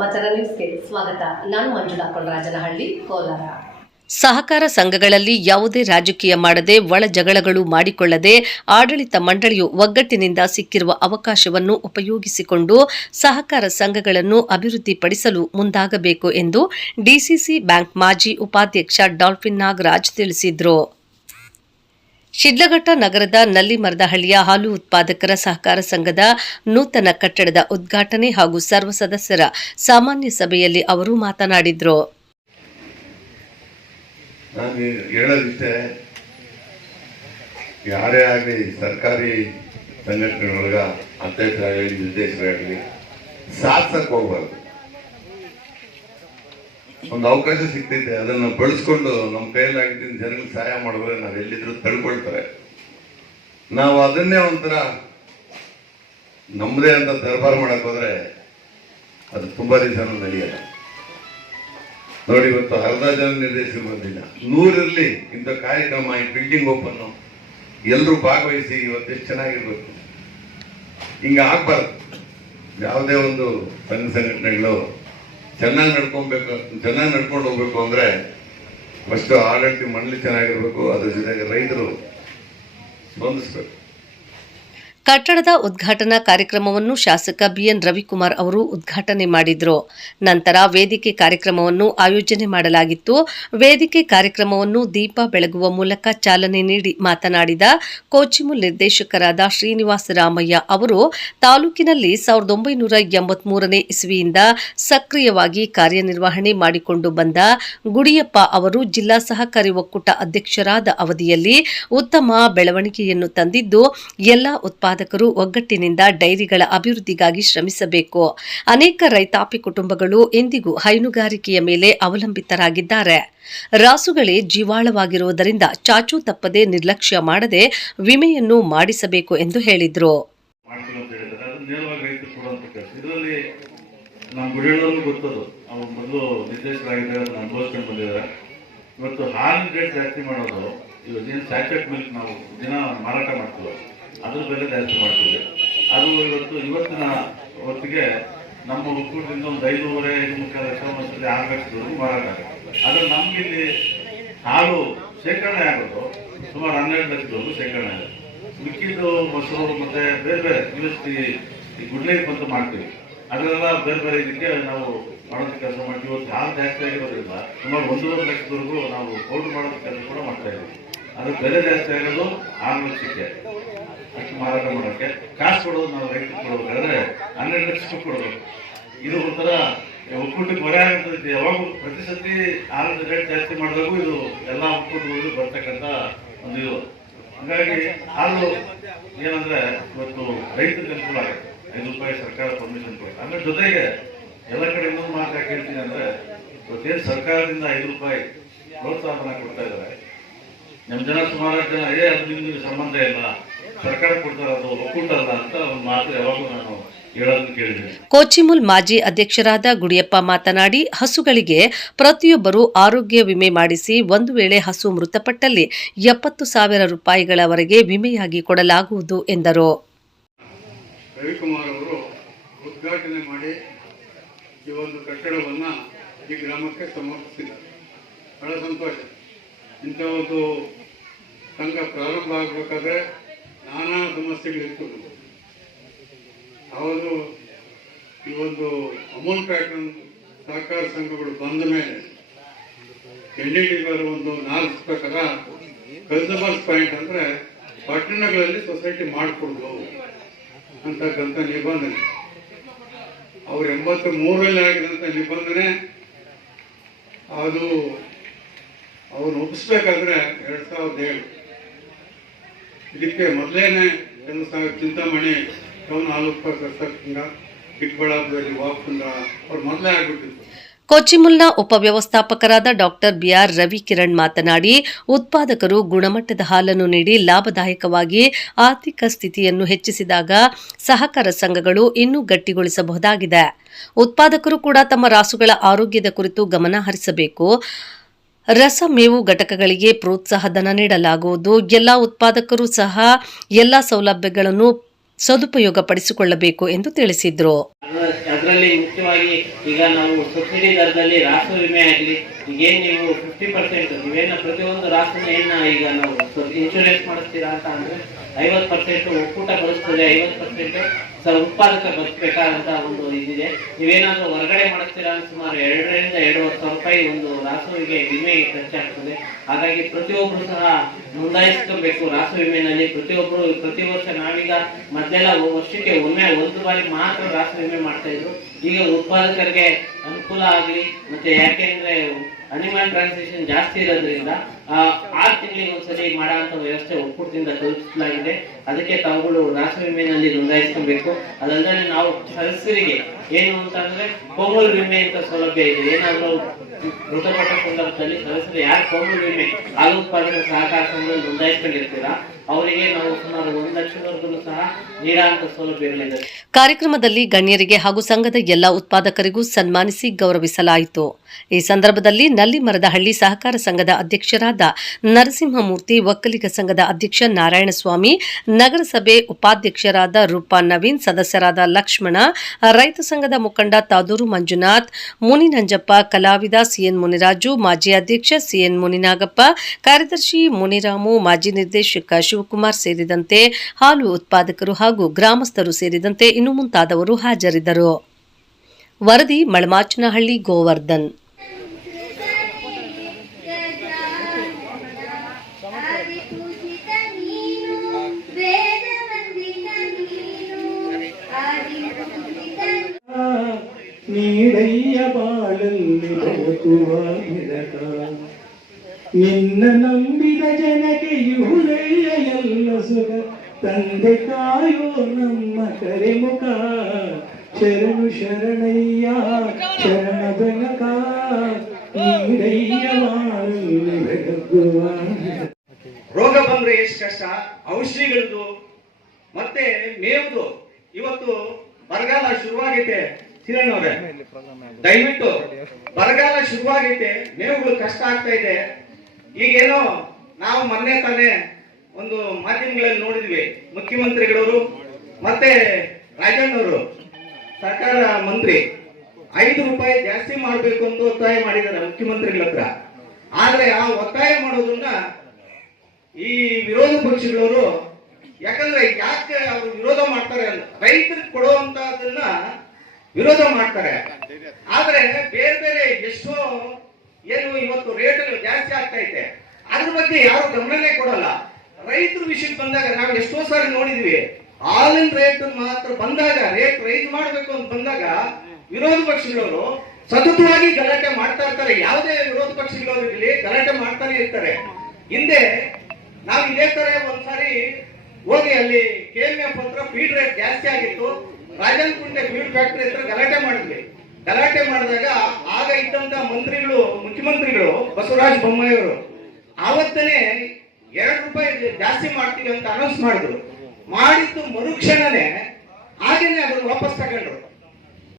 ಸಮಾಚಾರ ನ್ಯೂಸ್ಗೆ ಸ್ವಾಗತ. ನಾನು ಮಂಜುಳಾ ಕೊಂಡರಾಜನಹಳ್ಳಿ ಕೋಲಾರ. ಸಹಕಾರ ಸಂಘಗಳಲ್ಲಿ ಯಾವುದೇ ರಾಜಕೀಯ ಮಾಡದೆ ಒಳ ಜಗಳಗಳು ಮಾಡಿಕೊಳ್ಳದೆ ಆಡಳಿತ ಮಂಡಳಿಯು ಒಗ್ಗಟ್ಟಿನಿಂದ ಸಿಕ್ಕಿರುವ ಅವಕಾಶವನ್ನು ಉಪಯೋಗಿಸಿಕೊಂಡು ಸಹಕಾರ ಸಂಘಗಳನ್ನು ಅಭಿವೃದ್ಧಿಪಡಿಸಲು ಮುಂದಾಗಬೇಕು ಎಂದು ಡಿಸಿಸಿ ಬ್ಯಾಂಕ್ ಮಾಜಿ ಉಪಾಧ್ಯಕ್ಷ ಡಾಲ್ಫಿನ್ ನಾಗರಾಜ್ ತಿಳಿಸಿದರು. ಶಿಡ್ಲಘಟ್ಟ ನಗರದ ನಲ್ಲಿಮರದಹಳ್ಳಿಯ ಹಾಲು ಉತ್ಪಾದಕರ ಸಹಕಾರ ಸಂಘದ ನೂತನ ಕಟ್ಟಡದ ಉದ್ಘಾಟನೆ ಹಾಗೂ ಸರ್ವ ಸದಸ್ಯರ ಸಾಮಾನ್ಯ ಸಭೆಯಲ್ಲಿ ಅವರು ಮಾತನಾಡಿದರು. ಯಾರೇ ಆಗಲಿ ಸರ್ಕಾರಿ ಸಂಘಟನೆಗಳೊಳಗ ಅಧ್ಯಕ್ಷರಾಗಲಿ, ನಿರ್ದೇಶಕರಾಗಲಿ ಸಾಧಿಸಕ್ಕೆ ಹೋಗ್ಬಾರ್ದು. ಒಂದು ಅವಕಾಶ ಸಿಗ್ತೈತೆ, ಅದನ್ನು ಬಳಸ್ಕೊಂಡು ನಮ್ಮ ಕೈಯಲ್ಲಾಗಿದ್ದ ಜನಗಳಿಗೆ ಸಹಾಯ ಮಾಡಿದ್ರೆ ನಾವು ಎಲ್ಲಿದ್ರು ತಡ್ಕೊಳ್ತಾರೆ. ನಾವು ಅದನ್ನೇ ಒಂಥರ ನಮ್ಮದೇ ಅಂತ ದರ್ಬಾರ್ ಮಾಡಕ್ ಹೋದ್ರೆ ಅದು ತುಂಬಾ ದಿವಸ ನಡೆಯಲ್ಲ. ನೋಡಿ, ಇವತ್ತು ಅರ್ಧ ಜನ ನಿರ್ದೇಶಕರು ಬಂದಿಲ್ಲ. ನೂರಲ್ಲಿ ಇಂಥ ಕಾರ್ಯಕ್ರಮ, ಈ ಬಿಲ್ಡಿಂಗ್ ಓಪನ್ ಎಲ್ಲರೂ ಭಾಗವಹಿಸಿ ಇವತ್ತು ಎಷ್ಟು ಚೆನ್ನಾಗಿರ್ಬೇಕು. ಹಿಂಗ ಆಗ್ಬಾರ್ದು. ಯಾವುದೇ ಒಂದು ಸಂಘ ಸಂಘಟನೆಗಳು ಚೆನ್ನಾಗಿ ನಡ್ಕೊಬೇಕು ಚೆನ್ನಾಗಿ ನಡ್ಕೊಂಡು ಹೋಗ್ಬೇಕು ಅಂದ್ರೆ ಫಸ್ಟ್ ಆಡಳಿತ ಮಂಡಳಿ ಚೆನ್ನಾಗಿರ್ಬೇಕು ಅದ್ರ ಜೊತೆಗೆ ರೈತರು ಸ್ಪಂದಿಸ್ಬೇಕು. ಕಟ್ಟಡದ ಉದ್ಘಾಟನಾ ಕಾರ್ಯಕ್ರಮವನ್ನು ಶಾಸಕ ಬಿಎನ್ ರವಿಕುಮಾರ್ ಅವರು ಉದ್ಘಾಟನೆ ಮಾಡಿದರು. ನಂತರ ವೇದಿಕೆ ಕಾರ್ಯಕ್ರಮವನ್ನು ಆಯೋಜನೆ ಮಾಡಲಾಗಿತ್ತು. ವೇದಿಕೆ ಕಾರ್ಯಕ್ರಮವನ್ನು ದೀಪ ಬೆಳಗುವ ಮೂಲಕ ಚಾಲನೆ ನೀಡಿ ಮಾತನಾಡಿದ ಕೋಚಿಮು ನಿರ್ದೇಶಕರಾದ ಶ್ರೀನಿವಾಸ ರಾಮಯ್ಯ ಅವರು, ತಾಲೂಕಿನಲ್ಲಿ ಸಾವಿರದ ಒಂಬೈನೂರ ಎಂಬತ್ಮೂರನೇ ಇಸ್ವಿಯಿಂದ ಸಕ್ರಿಯವಾಗಿ ಕಾರ್ಯನಿರ್ವಹಣೆ ಮಾಡಿಕೊಂಡು ಬಂದ ಗುಡಿಯಪ್ಪ ಅವರು ಜಿಲ್ಲಾ ಸಹಕಾರಿ ಒಕ್ಕೂಟ ಅಧ್ಯಕ್ಷರಾದ ಅವಧಿಯಲ್ಲಿ ಉತ್ತಮ ಬೆಳವಣಿಗೆಯನ್ನು ತಂದಿದ್ದು, ಎಲ್ಲ ಉತ್ಪಾದಕರು ಒಗ್ಗಟ್ಟಿನಿಂದ ಡೈರಿಗಳ ಅಭಿವೃದ್ಧಿಗಾಗಿ ಶ್ರಮಿಸಬೇಕು. ಅನೇಕ ರೈತಾಪಿ ಕುಟುಂಬಗಳು ಇಂದಿಗೂ ಹೈನುಗಾರಿಕೆಯ ಮೇಲೆ ಅವಲಂಬಿತರಾಗಿದ್ದಾರೆ. ರಾಸುಗಳೇ ಜೀವಾಳವಾಗಿರುವುದರಿಂದ ಚಾಚು ತಪ್ಪದೆ ನಿರ್ಲಕ್ಷ್ಯ ಮಾಡದೆ ವಿಮೆಯನ್ನು ಮಾಡಿಸಬೇಕು ಎಂದು ಹೇಳಿದರು. ನಮ್ಮ ಗೊತ್ತದು. ಮೊದಲು ನಿರ್ದೇಶಕರಾಗಿದ್ದಾರೆ ಬಂದಿದ್ದಾರೆ. ಇವತ್ತು ಹಾಲಿನ ರೇಟ್ ಜಾಸ್ತಿ ಮಾಡೋದು ಇವತ್ತು ಏನು ಸ್ಯಾಚೆಟ್ ಮಿಲ್ಕ್ ನಾವು ದಿನ ಮಾರಾಟ ಮಾಡ್ತೀವಿ ಅದ್ರ ಬೆಲೆ ಜಾಸ್ತಿ ಮಾಡ್ತೀವಿ. ಅದು ಇವತ್ತು ಇವತ್ತಿನ ಹೊತ್ತಿಗೆ ನಮ್ಮ ಹುಡುಗರಿಂದ ಒಂದು ಐದೂವರೆ ಐದು ಮುಕ್ಕಾಲು ಲಕ್ಷ ಒಂದ್ಸತಿ ಆರು ಲಕ್ಷದವರೆಗೂ ಮಾರಾಟ ಆಗುತ್ತೆ ಆದರೆ ನಮ್ಗಿಲ್ಲಿ ಹಾಲು ಶೇಖರಣೆ ಆಗೋದು ಸುಮಾರು ಹನ್ನೆರಡು ಲಕ್ಷದವರೆಗೂ ಶೇಖರಣೆ ಆಗುತ್ತೆ. ಮಿಕ್ಕಿದ್ದು ಮೊಸರು ಮತ್ತೆ ಬೇರೆ ಬೇರೆ ಇವತ್ತು ಈ ಗುಡ್ಲೈಟ್ ಬಂತು ಮಾಡ್ತೀವಿ. ಅದರೆಲ್ಲ ಬೇರೆ ಬೇರೆ ಇದಕ್ಕೆ ನಾವು ಮಾಡೋದು ಕೆಲಸ ಮಾಡ್ತೀವಿ. ಇವತ್ತು ಹಾಲು ಜಾಸ್ತಿ ಆಗಿರೋದ್ರಿಂದ ಸುಮಾರು ಒಂದೂವರೆ ಲಕ್ಷದವರೆಗೂ ನಾವು ಪೌಡ್ರ್ ಮಾಡೋದು ಕೆಲಸ ಕೂಡ ಮಾಡ್ತಾ ಇದ್ದೀವಿ. ಅದ್ರ ಬೆಲೆ ಜಾಸ್ತಿ ಆಗಿರೋದು ಆರು ಲಕ್ಷಕ್ಕೆ ಅಷ್ಟು ಮಾರಾಟ ಮಾಡೋಕ್ಕೆ. ಕಾಸು ಕೊಡೋದು ನಾವು ರೈತರು ಕೊಡಬೇಕಾದ್ರೆ ಹನ್ನೆರಡು ಲಕ್ಷ ಕೊಡಬೇಕು ಇದು ಒಂಥರ ಒಕ್ಕೂಟಕ್ಕೆ ಹೊರೆ ಆಗುತ್ತೆ. ಯಾವಾಗ ಪ್ರತಿ ಸತಿ ಹಾಲಿನ ರೇಟ್ ಜಾಸ್ತಿ ಮಾಡಿದಾಗೂ ಇದು ಎಲ್ಲ ಒಕ್ಕೂಟಗಳಿಗೂ ಬರ್ತಕ್ಕಂಥ ಒಂದು ಇದು. ಹಾಗಾಗಿ ಹಾಲು ಏನಂದ್ರೆ ಇವತ್ತು ರೈತರಿಗೆ ಅನುಕೂಲ ಆಗುತ್ತೆ. ಐದು ರೂಪಾಯಿ ಸರ್ಕಾರ ಪರ್ಮಿಷನ್ ಕೊಡುತ್ತೆ. ಅಂದ್ರೆ ಜೊತೆಗೆ ಎಲ್ಲ ಕಡೆ ಇನ್ನೊಂದು ಹೇಳ್ತೀನಿ ಅಂದ್ರೆ, ಇವತ್ತೇನು ಸರ್ಕಾರದಿಂದ ಐದು ರೂಪಾಯಿ ಪ್ರೋತ್ಸಾಹನ ಕೊಡ್ತಾ ಇದ್ದಾರೆ ನಮ್ಮ ಜನ ಸುಮಾರು ಜನ ಏ ಅದು ನಿಮ್ಗೆ ಸಂಬಂಧ ಇಲ್ಲ. ಸರ್ಕಾರ ಕೊಡ್ತಾರೆ ಅದು ಒಕ್ಕೂಟ ಅಲ್ಲ ಅಂತ ಒಂದು ಮಾತು ಯಾವಾಗಲೂ ನಾನು ಕೋಚಿಮುಲ್ ಮಾಜಿ ಅಧ್ಯಕ್ಷರಾದ ಗುಡಿಯಪ್ಪ ಮಾತನಾಡಿ ಹಸುಗಳಿಗೆ ಪ್ರತಿಯೊಬ್ಬರು ಆರೋಗ್ಯ ವಿಮೆ ಮಾಡಿಸಿ ಒಂದು ವೇಳೆ ಹಸು ಮೃತಪಟ್ಟಲ್ಲಿ ಎಪ್ಪತ್ತು ಸಾವಿರ ರೂಪಾಯಿಗಳವರೆಗೆ ವಿಮೆಯಾಗಿ ಕೊಡಲಾಗುವುದು ಎಂದರು. ರವಿಕುಮಾರ್ ಅವರು ಉದ್ಘಾಟನೆ ಮಾಡಿ ಈ ಒಂದು ಕಟ್ಟಡವನ್ನು ಈ ಗ್ರಾಮಕ್ಕೆ ಸಮರ್ಪಿಸಿದ್ದಾರೆ. ಬಹಳ ಸಂತೋಷ. ಇಂಥ ಒಂದು ಸಂಘ ಪ್ರಾರಂಭ ಆಗಬೇಕಾದ್ರೆ ನಾನಾ ಸಮಸ್ಯೆಗಳಿತ್ತು ಅವರು ಈ ಒಂದು ಅಮೂಲ್ ಪ್ಯಾಟರ್ನ್ ಸಹಕಾರ ಸಂಘಗಳು ಬಂದ ಮೇಲೆ ಎನ್ ಡಿ ಒಂದು ನಾಲ್ಕು ಪ್ರಕಾರ ಪಾಯಿಂಟ್ ಅಂದ್ರೆ ಪಟ್ಟಣಗಳಲ್ಲಿ ಸೊಸೈಟಿ ಮಾಡಿಕೊಡ್ದು ಅಂತಕ್ಕಂಥ ನಿಬಂಧನೆ ಅವ್ರು ಎಂಬತ್ತು ಮೂರರಲ್ಲಿ ಆಗಿದಂಥ ನಿಬಂಧನೆ ಅದು ಅವ್ರು ಒಪ್ಪಿಸ್ಬೇಕಾದ್ರೆ ಎರಡ್ ಸಾವಿರದ ಏಳು. ಇದಕ್ಕೆ ಮೊದಲೇನೆ ಎರಡು ಸಾವಿರ ಚಿಂತಾಮಣಿ ಟೌನ್ ಆಲೂಕ ಸಂಘ ಚಿಕ್ಕಬಳ್ಳಾಪುರದಲ್ಲಿ ವಾಪುಂದ ಅವ್ರು ಮೊದಲೇ ಆಗ್ಬಿಟ್ಟಿತ್ತು ಕೊಚ್ಚಿಮುಲ್ನ ಉಪವ್ಯವಸ್ಥಾಪಕರಾದ ಡಾಕ್ಟರ್ ಬಿಆರ್ ರವಿಕಿರಣ್ ಮಾತನಾಡಿ, ಉತ್ಪಾದಕರು ಗುಣಮಟ್ಟದ ಹಾಲನ್ನು ನೀಡಿ ಲಾಭದಾಯಕವಾಗಿ ಆರ್ಥಿಕ ಸ್ಥಿತಿಯನ್ನು ಹೆಚ್ಚಿಸಿದಾಗ ಸಹಕಾರ ಸಂಘಗಳು ಇನ್ನೂ ಗಟ್ಟಿಗೊಳಿಸಬಹುದಾಗಿದೆ. ಉತ್ಪಾದಕರು ಕೂಡ ತಮ್ಮ ರಾಸುಗಳ ಆರೋಗ್ಯದ ಕುರಿತು ಗಮನ ಹರಿಸಬೇಕು. ರಸ ಮೇವು ಘಟಕಗಳಿಗೆ ಪ್ರೋತ್ಸಾಹ ಧನ ನೀಡಲಾಗುವುದು. ಎಲ್ಲ ಉತ್ಪಾದಕರು ಸಹ ಎಲ್ಲ ಸೌಲಭ್ಯಗಳನ್ನು ಸದುಪಯೋಗ ಪಡಿಸಿಕೊಳ್ಳಬೇಕು ಎಂದು ತಿಳಿಸಿದ್ರು. ಅದರಲ್ಲಿ ಮುಖ್ಯವಾಗಿ ಈಗ ನಾವು ಸಬ್ಸಿಡಿ ದರದಲ್ಲಿ ರಾಷ್ಟ್ರ ವಿಮೆ ಆಗಲಿ, ಈಗೇನು ನೀವು ಫಿಫ್ಟಿ ಪರ್ಸೆಂಟ್ ನೀವೇನ ಪ್ರತಿಯೊಂದು ರಾಷ್ಟ್ರನ ಈಗ ನಾವು ಇನ್ಶೂರೆನ್ಸ್ ಮಾಡಿಸ್ತೀರಾ ಅಂತ ಅಂದ್ರೆ ಐವತ್ತು ಪರ್ಸೆಂಟ್ ಒಕ್ಕೂಟ ಬದುಕ್ತದೆ ಐವತ್ತು ಪರ್ಸೆಂಟ್ ಸರ್ ಉತ್ಪಾದಕ ಬದುಕಬೇಕಾದಂತ ಒಂದು ಇದಿದೆ. ನೀವೇನಾದ್ರೂ ಹೊರಗಡೆ ಮಾಡಿಸ್ತೀರಾ ಸುಮಾರು ಎರಡರಿಂದ ಎರಡೂವರೆ ಸಾವಿರ ರೂಪಾಯಿ ಒಂದು ರಾಸುವಿಗೆ ವಿಮೆ ಖರ್ಚಾಗ್ತದೆ. ಹಾಗಾಗಿ ಪ್ರತಿಯೊಬ್ಬರು ಸಹ ನೋಂದಾಯಿಸ್ಕೊಬೇಕು. ರಾಸು ವಿಮೆನಲ್ಲಿ ಪ್ರತಿಯೊಬ್ಬರು ಪ್ರತಿ ವರ್ಷ ನಾವೀಗ ಮೊದಲೆಲ್ಲ ವರ್ಷಕ್ಕೆ ಒಮ್ಮೆ ಒಂದು ಬಾರಿ ಮಾತ್ರ ರಾಸು ವಿಮೆ ಮಾಡ್ತಾ ಇದ್ರು ಈಗ ಉತ್ಪಾದಕರಿಗೆ ಅನುಕೂಲ ಆಗಲಿ, ಮತ್ತೆ ಯಾಕೆಂದ್ರೆ ಅನಿಮಲ್ ಟ್ರಾನ್ಸಾಕ್ಷನ್ ಜಾಸ್ತಿ ಇರೋದ್ರಿಂದ ಆರು ತಿಂಗಳಿಗೆ ಒಂದ್ಸರಿ ಮಾಡುವಂತ ವ್ಯವಸ್ಥೆ ಒಕ್ಕೂಟದಿಂದ ಕಲ್ಪಿಸಲಾಗಿದೆ ಅದಕ್ಕೆ ತಾವುಗಳು ನಾಶ ವಿಮೆನಲ್ಲಿ ನೋಂದಾಯಿಸ್ಕೊಬೇಕು. ಅದಲ್ಲದೆ ನಾವು ಸದಸ್ಯರಿಗೆ ಏನು ಅಂತಂದ್ರೆ ಕೋಮಲ್ ವಿಮೆ ಅಂತ ಸೌಲಭ್ಯ ಇದೆ. ಏನಾದ್ರೂ ಮೃತಪಟ್ಟ ಸಂದರ್ಭದಲ್ಲಿ ಸದಸ್ಯರು ಯಾರು ಕೋಮಲ್ ವಿಮೆ ಹಾಲು ಉತ್ಪಾದಕ ಸಹಕಾರ ಸಂಘದಲ್ಲಿ ನೋಂದಾಯಿಸ್ಕೊಂಡಿರ್ತೀರಾ, ಅವರಿಗೆ ನಾವು ಸುಮಾರು ಒಂದು ಲಕ್ಷದವರೆಗೂ ಸಹ ನೀಡುವಂತ ಸೌಲಭ್ಯಗಳಿದೆ. ಕಾರ್ಯಕ್ರಮದಲ್ಲಿ ಗಣ್ಯರಿಗೆ ಹಾಗೂ ಸಂಘದ ಎಲ್ಲ ಉತ್ಪಾದಕರಿಗೂ ಸನ್ಮಾನಿಸಿ ಗೌರವಿಸಲಾಯಿತು. ಈ ಸಂದರ್ಭದಲ್ಲಿ ನಲ್ಲಿಮರದಹಳ್ಳಿ ಸಹಕಾರ ಸಂಘದ ಅಧ್ಯಕ್ಷರಾದ ನರಸಿಂಹಮೂರ್ತಿ ಒಕ್ಕಲಿಗ ಸಂಘದ ಅಧ್ಯಕ್ಷ ನಾರಾಯಣಸ್ವಾಮಿ, ನಗರಸಭೆ ಉಪಾಧ್ಯಕ್ಷರಾದ ರೂಪಾ ನವೀನ್, ಸದಸ್ಯರಾದ ಲಕ್ಷ್ಮಣ, ರೈತ ಸಂಘದ ಮುಖಂಡ ತಾದೂರು ಮಂಜುನಾಥ್, ಮುನಿನಂಜಪ್ಪ, ಕಲಾವಿದ ಸಿಎನ್ ಮುನಿರಾಜು, ಮಾಜಿ ಅಧ್ಯಕ್ಷ ಸಿಎನ್ ಮುನಿನಾಗಪ್ಪ, ಕಾರ್ಯದರ್ಶಿ ಮುನಿರಾಮು, ಮಾಜಿ ನಿರ್ದೇಶಕ ಶಿವಕುಮಾರ್ ಸೇರಿದಂತೆ ಹಾಲು ಉತ್ಪಾದಕರು ಹಾಗೂ ಗ್ರಾಮಸ್ಥರು ಸೇರಿದಂತೆ ಇನ್ನು ಮುಂತಾದವರು ಹಾಜರಿದ್ದರು. ವರದಿ ಮಳಮಾಚನಹಳ್ಳಿ, ಗೋವರ್ಧನ್. ನಂಬಿದ ಜನಕ್ಕೆ ಇಹುದಯ್ಯ ಎಲ್ಲ ಸುಖ. ತಂದೆ ಕಾಯೋ ನಮ್ಮ ಕರೆಮುಖ. ಶರಣು ಶರಣಯ್ಯ, ಶರಣ ರೋಗ ಬಂದ್ರೆ ಎಷ್ಟು ಕಷ್ಟ? ಔಷಧಿಗಳದ್ದು ಮತ್ತೆ ಮೇವ್ದು. ಇವತ್ತು ಬರಗಾಲ ಶುರುವಾಗೈತೆ, ಕಿರಣ್ ದಯವಿಟ್ಟು ಬರಗಾಲ ಶುರುವಾಗೈತೆ, ಮೇವುಗಳು ಕಷ್ಟ ಆಗ್ತಾ ಇದೆ. ಈಗೇನೋ ನಾವು ಮೊನ್ನೆ ತಾನೇ ಒಂದು ಮಾಧ್ಯಮಗಳಲ್ಲಿ ನೋಡಿದ್ವಿ, ಮುಖ್ಯಮಂತ್ರಿಗಳವರು ಮತ್ತೆ ರಾಜಣ್ಣವರು, ಸರ್ಕಾರ ಮಂತ್ರಿ, ಐದು ರೂಪಾಯಿ ಜಾಸ್ತಿ ಮಾಡಬೇಕು ಅಂತ ಒತ್ತಾಯ ಮಾಡಿದ್ದಾರೆ ಮುಖ್ಯಮಂತ್ರಿಗಳ ಹತ್ರ. ಆದ್ರೆ ಆ ಒತ್ತಾಯ ಮಾಡೋದನ್ನ ಈ ವಿರೋಧ ಪಕ್ಷಗಳವರು ಯಾಕಂದ್ರೆ ಯಾಕೆ ಅವರು ವಿರೋಧ ಮಾಡ್ತಾರೆ ರೈತರಿಗೆ ಕೊಡುವಂತದನ್ನ ವಿರೋಧ ಮಾಡ್ತಾರೆ. ಆದ್ರೆ ಬೇರೆ ಬೇರೆ ಎಷ್ಟೋ ಏನು ಇವತ್ತು ರೇಟ್ ಜಾಸ್ತಿ ಆಗ್ತಾ ಐತೆ. ಅದ್ರ ಬಗ್ಗೆ ಯಾರು ಗಮನನೇ ಕೊಡಲ್ಲ. ರೈತರ ವಿಷಯಕ್ಕೆ ಬಂದಾಗ ನಾವು ಎಷ್ಟೋ ಸಾರಿ ನೋಡಿದ್ವಿ. ಹಾಲಿನ ರೇಟ್ ಮಾತ್ರ ಬಂದಾಗ ರೇಟ್ ರೈಸ್ ಮಾಡಬೇಕು ಅಂತ ಬಂದಾಗ ವಿರೋಧ ಪಕ್ಷಗಳವರು ಸತತವಾಗಿ ಗಲಾಟೆ ಮಾಡ್ತಾ ಇರ್ತಾರೆ. ಯಾವುದೇ ವಿರೋಧ ಪಕ್ಷಗಳವರು ಇರಲಿ, ಗಲಾಟೆ ಮಾಡ್ತಾನೆ ಇರ್ತಾರೆ. ಹಿಂದೆ ನಾವು ಇದೇ ತರ ಒಂದ್ಸಾರಿ ಹೋಗಿ ಅಲ್ಲಿ ಕೆ ಎಂ ಎಫ್ ಹತ್ರ ಫೀಡ್ ರೇಟ್ ಜಾಸ್ತಿ ಆಗಿತ್ತು. ರಾಜನ್ ಕುಂಟೆ ಫೀಡ್ ಫ್ಯಾಕ್ಟರಿ ಹತ್ರ ಗಲಾಟೆ ಮಾಡಿದ್ವಿ. ಗಲಾಟೆ ಮಾಡಿದಾಗ ಆಗ ಇದ್ದಂತ ಮಂತ್ರಿಗಳು, ಮುಖ್ಯಮಂತ್ರಿಗಳು, ಬಸವರಾಜ ಬೊಮ್ಮಾಯಿ ಅವರು ಆವತ್ತನೇ ಎರಡು ರೂಪಾಯಿ ಜಾಸ್ತಿ ಮಾಡ್ತೀವಿ ಅಂತ ಅನೌನ್ಸ್ ಮಾಡಿದ್ರು. ಮಾಡಿದ್ದು ಮರುಕ್ಷಣನೇ, ಹಾಗೇನೆ ಅದನ್ನು ವಾಪಸ್ ತಗೊಂಡ್ರು.